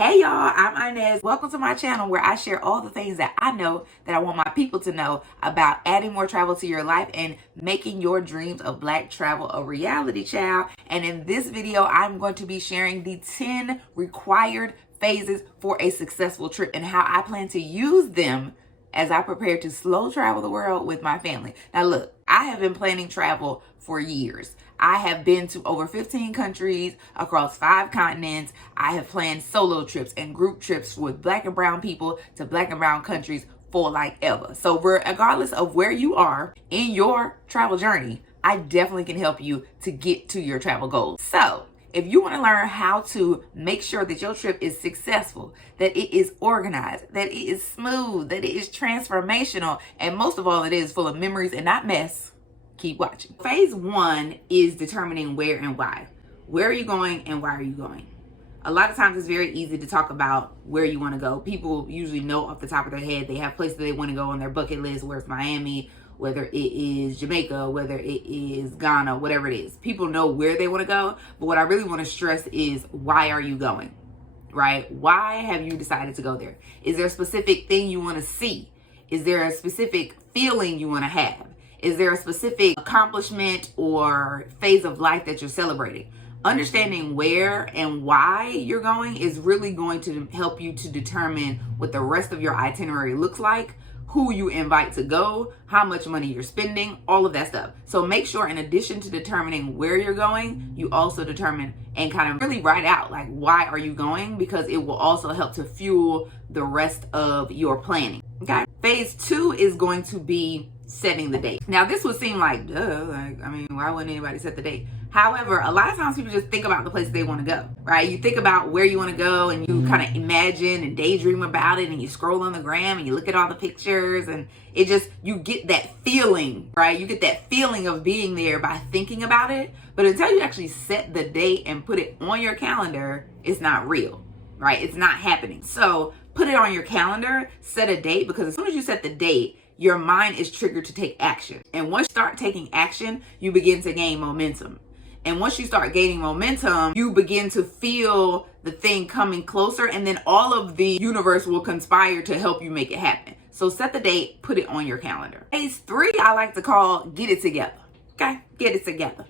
Hey y'all, I'm Inez. Welcome to my channel where I share all the things that I know that I want my people to know about adding more travel to your life and making your dreams of Black travel a reality, child. And in this video, I'm going to be sharing the 10 required phases for a successful trip and how I plan to use them as I prepare to slow travel the world with my family. Now look, I have been planning travel for years. I have been to over 15 countries across 5 continents. I have planned solo trips and group trips with Black and brown people to Black and brown countries for like ever. So regardless of where you are in your travel journey, I definitely can help you to get to your travel goals. So if you want to learn how to make sure that your trip is successful, that it is organized, that it is smooth, that it is transformational, and most of all, it is full of memories and not mess, keep watching. Phase 1 is determining where and why. Where are you going and why are you going? A lot of times it's very easy to talk about where you want to go. People usually know off the top of their head. They have places they want to go on their bucket list, whether it's Miami, whether it is Jamaica, whether it is Ghana, whatever it is. People know where they want to go, but what I really want to stress is why are you going, right? Why have you decided to go there? Is there a specific thing you want to see? Is there a specific feeling you want to have? Is there a specific accomplishment or phase of life that you're celebrating? Understanding where and why you're going is really going to help you to determine what the rest of your itinerary looks like, who you invite to go, how much money you're spending, all of that stuff. So make sure in addition to determining where you're going, you also determine and kind of really write out like why are you going, because it will also help to fuel the rest of your planning. Okay. Phase 2 is going to be setting the date. Now this would seem like, duh, like, I mean, why wouldn't anybody set the date? However, a lot of times people just think about the places they want to go, right? You think about where you want to go and you kind of imagine and daydream about it and you scroll on the gram and you look at all the pictures and it just, you get that feeling, right? You get that feeling of being there by thinking about it. But until you actually set the date and put it on your calendar, it's not real, right? It's not happening. So put it on your calendar, set a date, because as soon as you set the date, your mind is triggered to take action. And once you start taking action, you begin to gain momentum. And once you start gaining momentum, you begin to feel the thing coming closer, and then all of the universe will conspire to help you make it happen. So set the date, put it on your calendar. Phase 3, I like to call get it together. Okay, get it together.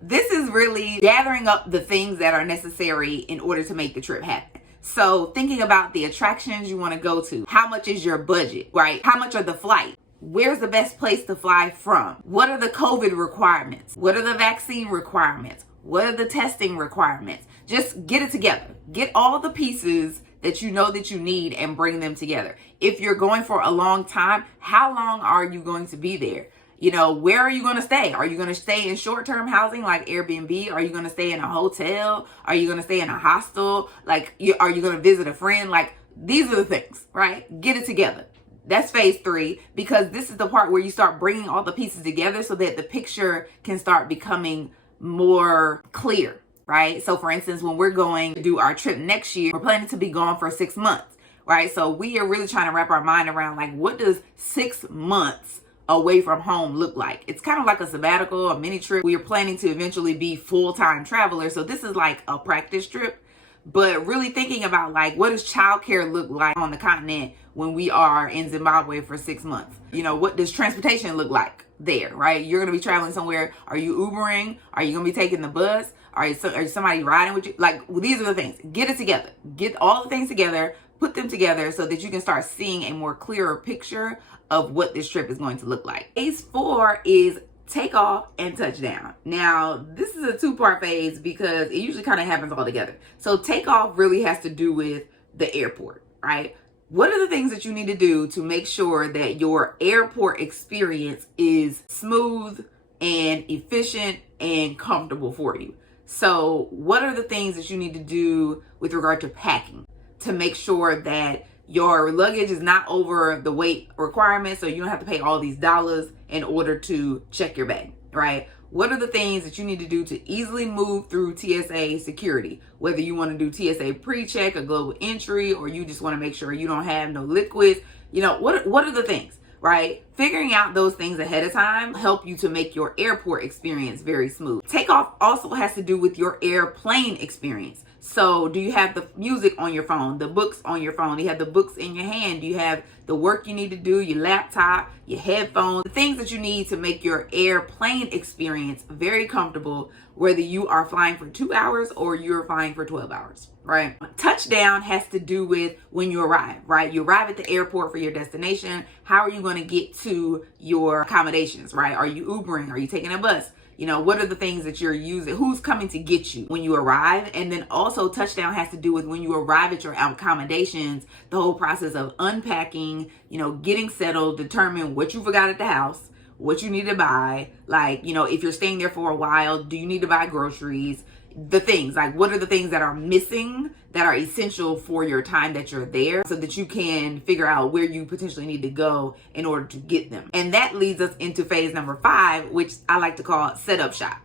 This is really gathering up the things that are necessary in order to make the trip happen. So thinking about the attractions you want to go to, how much is your budget, right? How much are the flights? Where's the best place to fly from? What are the COVID requirements? What are the vaccine requirements? What are the testing requirements? Just get it together. Get all the pieces that you know that you need and bring them together. If you're going for a long time, how long are you going to be there? You know, where are you going to stay? Are you going to stay in short-term housing like Airbnb? Are you going to stay in a hotel? Are you going to stay in a hostel? Like, are you going to visit a friend? Like, these are the things, right? Get it together. That's phase 3, because this is the part where you start bringing all the pieces together so that the picture can start becoming more clear, right? So for instance, when we're going to do our trip next year, we're planning to be gone for 6 months, right? So we are really trying to wrap our mind around like, what does 6 months away from home look like? It's kind of like a sabbatical, a mini trip. We are planning to eventually be full-time travelers. So this is like a practice trip, but really thinking about like, what does childcare look like on the continent when we are in Zimbabwe for 6 months? You know, what does transportation look like there, right? You're going to be traveling somewhere. Are you Ubering? Are you going to be taking the bus? Are you somebody riding with you? Like, well, these are the things. Get it together. Get all the things together, put them together so that you can start seeing a more clearer picture of what this trip is going to look like. Phase 4 is take off and touchdown. Now, this is a 2-part phase because it usually kind of happens all together. So takeoff really has to do with the airport, right? What are the things that you need to do to make sure that your airport experience is smooth and efficient and comfortable for you? So what are the things that you need to do with regard to packing to make sure that your luggage is not over the weight requirement, so you don't have to pay all these dollars in order to check your bag, right? What are the things that you need to do to easily move through TSA security? Whether you want to do TSA pre-check, a global entry, or you just want to make sure you don't have no liquids. You know, what are the things, right? Figuring out those things ahead of time help you to make your airport experience very smooth. Takeoff also has to do with your airplane experience. So do you have the music on your phone, the books on your phone? Do you have the books in your hand? Do you have the work you need to do, your laptop, your headphones, the things that you need to make your airplane experience very comfortable, whether you are flying for 2 hours or you're flying for 12 hours, right? Touchdown has to do with when you arrive, right? You arrive at the airport for your destination. How are you going to get to your accommodations, right? Are you Ubering? Are you taking a bus? You know, what are the things that you're using? Who's coming to get you when you arrive? And then also touchdown has to do with when you arrive at your accommodations, the whole process of unpacking, you know, getting settled, determine what you forgot at the house, what you need to buy. Like, you know, if you're staying there for a while, do you need to buy groceries? The things, like what are the things that are missing that are essential for your time that you're there, so that you can figure out where you potentially need to go in order to get them. And that leads us into phase number 5, which I like to call setup shop,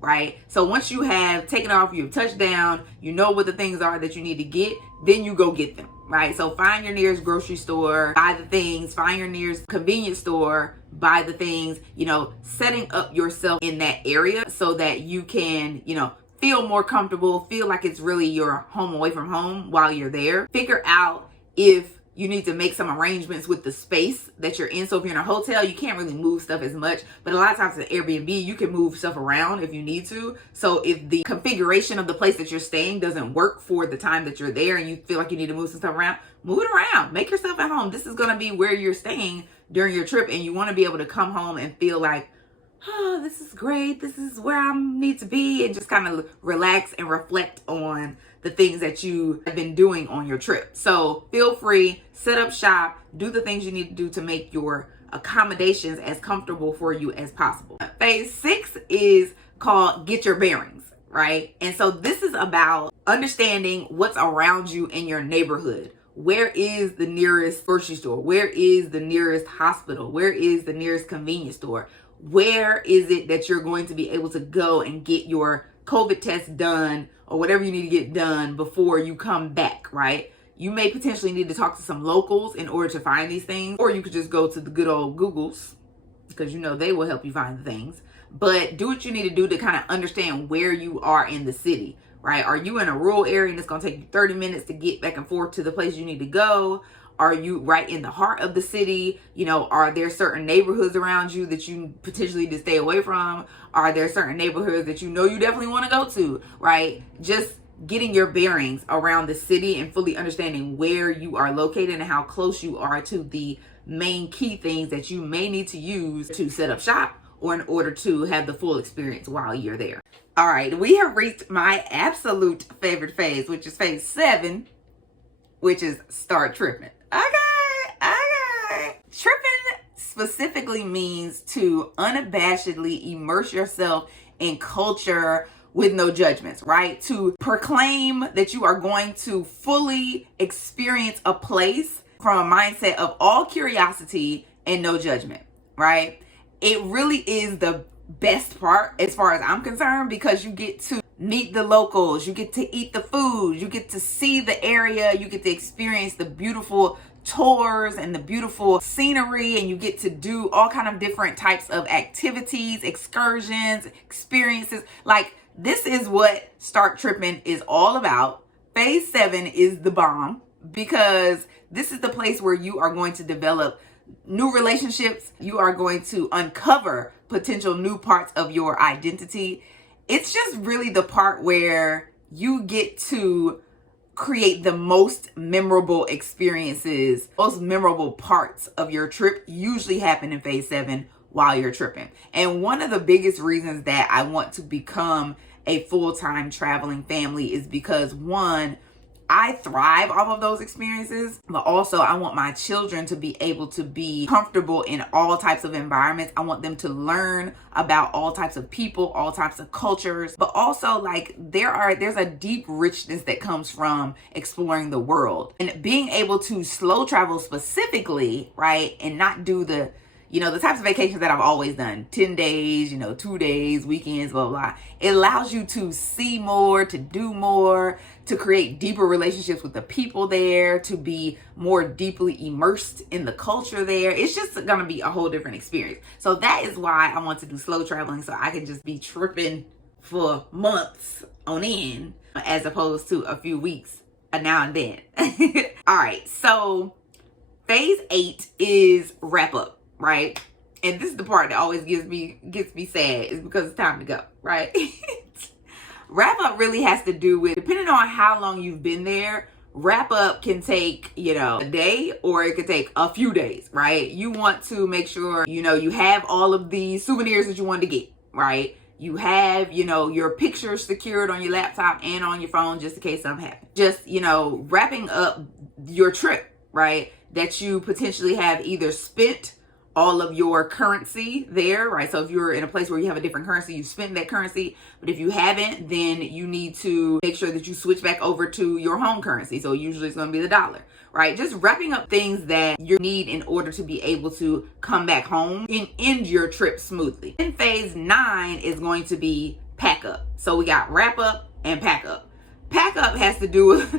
right? So once you have taken off, you've touched down, you know what the things are that you need to get, then you go get them, right? So find your nearest grocery store, buy the things, find your nearest convenience store, buy the things, you know, setting up yourself in that area so that you can, you know, feel more comfortable, feel like it's really your home away from home while you're there. Figure out if you need to make some arrangements with the space that you're in. So if you're in a hotel, you can't really move stuff as much, but a lot of times at Airbnb, you can move stuff around if you need to. So if the configuration of the place that you're staying doesn't work for the time that you're there and you feel like you need to move some stuff around, move it around, make yourself at home. This is gonna be where you're staying during your trip, and you wanna be able to come home and feel like, oh, this is great, this is where I need to be, and just kind of relax and reflect on the things that you have been doing on your trip. So feel free, set up shop, do the things you need to do to make your accommodations as comfortable for you as possible. Phase 6 is called get your bearings, right? And so this is about understanding what's around you in your neighborhood. Where is the nearest grocery store? Where is the nearest hospital? Where is the nearest convenience store? Where is it that you're going to be able to go and get your COVID test done or whatever you need to get done before you come back, right? You may potentially need to talk to some locals in order to find these things, or you could just go to the good old Googles, because you know they will help you find the things. But do what you need to do to kind of understand where you are in the city, right? Are you in a rural area and it's going to take you 30 minutes to get back and forth to the place you need to go? Are you right in the heart of the city? You know, are there certain neighborhoods around you that you potentially need to stay away from? Are there certain neighborhoods that you know you definitely want to go to, right? Just getting your bearings around the city and fully understanding where you are located and how close you are to the main key things that you may need to use to set up shop or in order to have the full experience while you're there. All right, we have reached my absolute favorite phase, which is phase 7, which is start tripping. Okay. Tripping specifically means to unabashedly immerse yourself in culture with no judgments, right? To proclaim that you are going to fully experience a place from a mindset of all curiosity and no judgment, right? It really is the best part as far as I'm concerned, because you get to meet the locals, you get to eat the food, you get to see the area, you get to experience the beautiful tours and the beautiful scenery, and you get to do all kind of different types of activities, excursions, experiences. Like, this is what Start Tripping is all about. Phase 7 is the bomb, because this is the place where you are going to develop new relationships. You are going to uncover potential new parts of your identity. It's just really the part where you get to create the most memorable experiences. Most memorable parts of your trip usually happen in phase 7 while you're tripping. And one of the biggest reasons that I want to become a full-time traveling family is because, one, I thrive off of those experiences, but also I want my children to be able to be comfortable in all types of environments. I want them to learn about all types of people, all types of cultures, but also like there's a deep richness that comes from exploring the world and being able to slow travel specifically, right? And not do the types of vacations that I've always done, 10 days, 2 days, weekends, blah, blah. It allows you to see more, to do more, to create deeper relationships with the people there, to be more deeply immersed in the culture there. It's just going to be a whole different experience. So that is why I want to do slow traveling, so I can just be tripping for months on end, as opposed to a few weeks now and then. All right, so phase 8 is wrap up, right? And this is the part that always gets me sad, is because it's time to go, right? Wrap up really has to do with, depending on how long you've been there, wrap up can take, a day, or it could take a few days, right? You want to make sure, you have all of the souvenirs that you want to get, right? You have, your pictures secured on your laptop and on your phone just in case something happens. Just, wrapping up your trip, right? That you potentially have either spent all of your currency there, right? So if you're in a place where you have a different currency, you've spent that currency. But if you haven't, then you need to make sure that you switch back over to your home currency. So usually it's going to be the dollar, right? Just wrapping up things that you need in order to be able to come back home and end your trip smoothly. Then phase 9 is going to be pack up. So we got wrap up and pack up. Pack up has to do with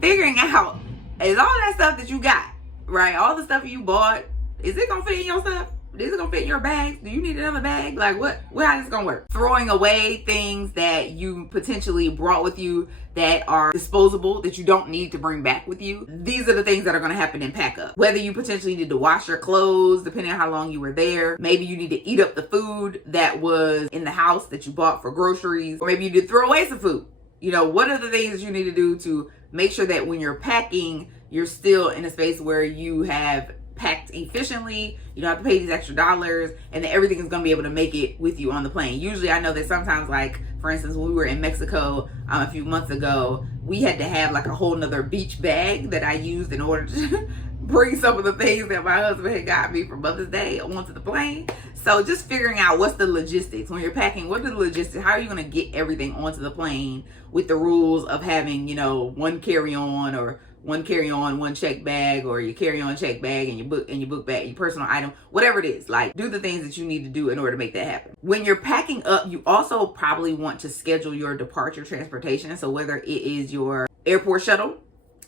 figuring out, is all that stuff that you got, right? All the stuff you bought, is it gonna fit in your stuff? Is it gonna fit in your bags? Do you need another bag? Like how is this gonna work? Throwing away things that you potentially brought with you that are disposable, that you don't need to bring back with you. These are the things that are gonna happen in pack up. Whether you potentially need to wash your clothes, depending on how long you were there. Maybe you need to eat up the food that was in the house that you bought for groceries. Or maybe you need to throw away some food. What are the things that you need to do to make sure that when you're packing, you're still in a space where you have packed efficiently, you don't have to pay these extra dollars, and that everything is going to be able to make it with you on the plane. Usually I know that sometimes, like for instance, when we were in Mexico a few months ago, we had to have like a whole nother beach bag that I used in order to bring some of the things that my husband had got me for Mother's Day onto the plane. So just figuring out what's the logistics when you're packing. What are the logistics? How are you going to get everything onto the plane with the rules of having, one carry-on, or one carry-on, one check bag, or your carry-on check bag and your book bag, your personal item, whatever it is. Like, do the things that you need to do in order to make that happen. When you're packing up, you also probably want to schedule your departure transportation. So whether it is your airport shuttle,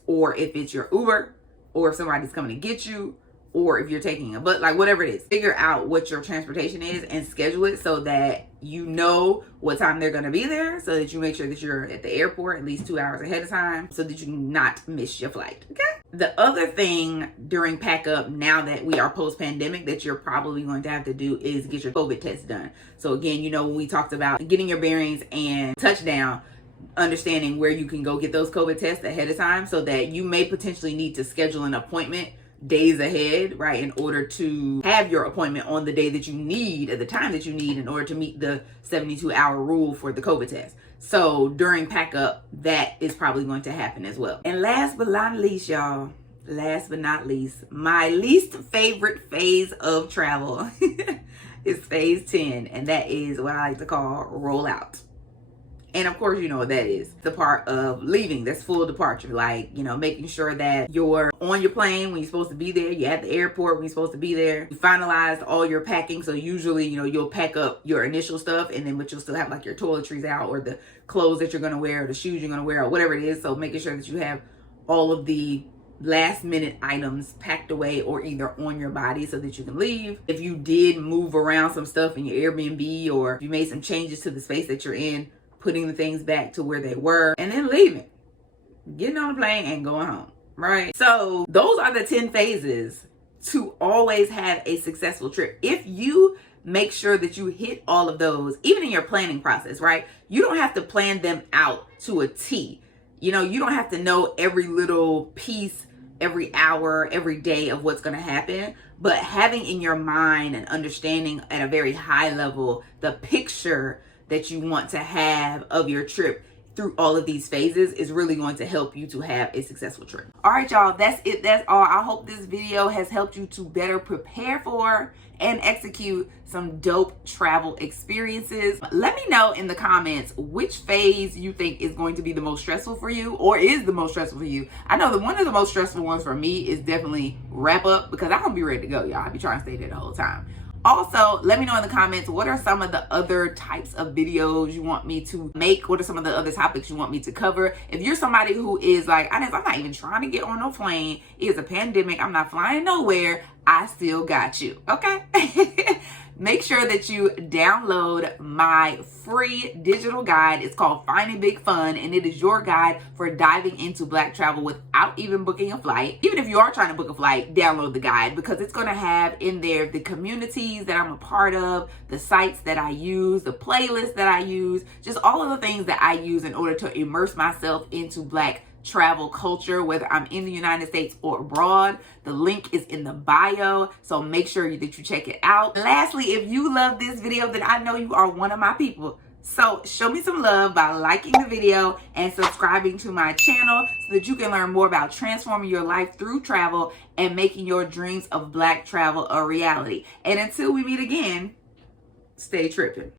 or if it's your Uber, or if somebody's coming to get you, or if you're taking a bus, like whatever it is, figure out what your transportation is and schedule it so that you know what time they're going to be there, so that you make sure that you're at the airport at least 2 hours ahead of time so that you not miss your flight. Okay. The other thing during pack up, now that we are post-pandemic, that you're probably going to have to do is get your COVID test done. So again, when we talked about getting your bearings and touchdown, understanding where you can go get those COVID tests ahead of time, so that you may potentially need to schedule an appointment days ahead, right, in order to have your appointment on the day that you need, at the time that you need, in order to meet the 72-hour rule for the COVID test. So during pack up, that is probably going to happen as well. And last but not least, y'all, my least favorite phase of travel is phase 10, and that is what I like to call roll out. And of course, you know what that is. The part of leaving, that's full departure. Like, making sure that you're on your plane when you're supposed to be there. You're at the airport when you're supposed to be there. You finalized all your packing. So usually, you'll pack up your initial stuff, and then, but you'll still have like your toiletries out, or the clothes that you're going to wear, or the shoes you're going to wear, or whatever it is. So making sure that you have all of the last minute items packed away, or either on your body, so that you can leave. If you did move around some stuff in your Airbnb, or if you made some changes to the space that you're in, putting the things back to where they were, and then leaving, getting on the plane and going home, right? So those are the 10 phases to always have a successful trip. If you make sure that you hit all of those, even in your planning process, right? You don't have to plan them out to a T. You don't have to know every little piece, every hour, every day of what's going to happen, but having in your mind and understanding at a very high level the picture that you want to have of your trip through all of these phases is really going to help you to have a successful trip. All right, y'all, that's it. That's all. I hope this video has helped you to better prepare for and execute some dope travel experiences. Let me know in the comments which phase you think is going to be the most stressful for you, or is the most stressful for you. I know that one of the most stressful ones for me is definitely wrap up, because I don't be ready to go, y'all. I be trying to stay there the whole time. Also, let me know in the comments, what are some of the other types of videos you want me to make? What are some of the other topics you want me to cover? If you're somebody who is like, I'm not even trying to get on no plane, it's a pandemic, I'm not flying nowhere, I still got you, okay? make sure that you download my free digital guide. It's called Finding Big Fun, and it is your guide for diving into Black travel without even booking a flight. Even if you are trying to book a flight, download the guide, because it's going to have in there the communities that I'm a part of, the sites that I use, the playlists that I use, just all of the things that I use in order to immerse myself into Black travel culture, whether I'm in the United States or abroad. The link is in the bio, so make sure that you check it out. Lastly, if you love this video, then I know you are one of my people. So show me some love by liking the video and subscribing to my channel so that you can learn more about transforming your life through travel and making your dreams of Black travel a reality. And until we meet again, stay tripping.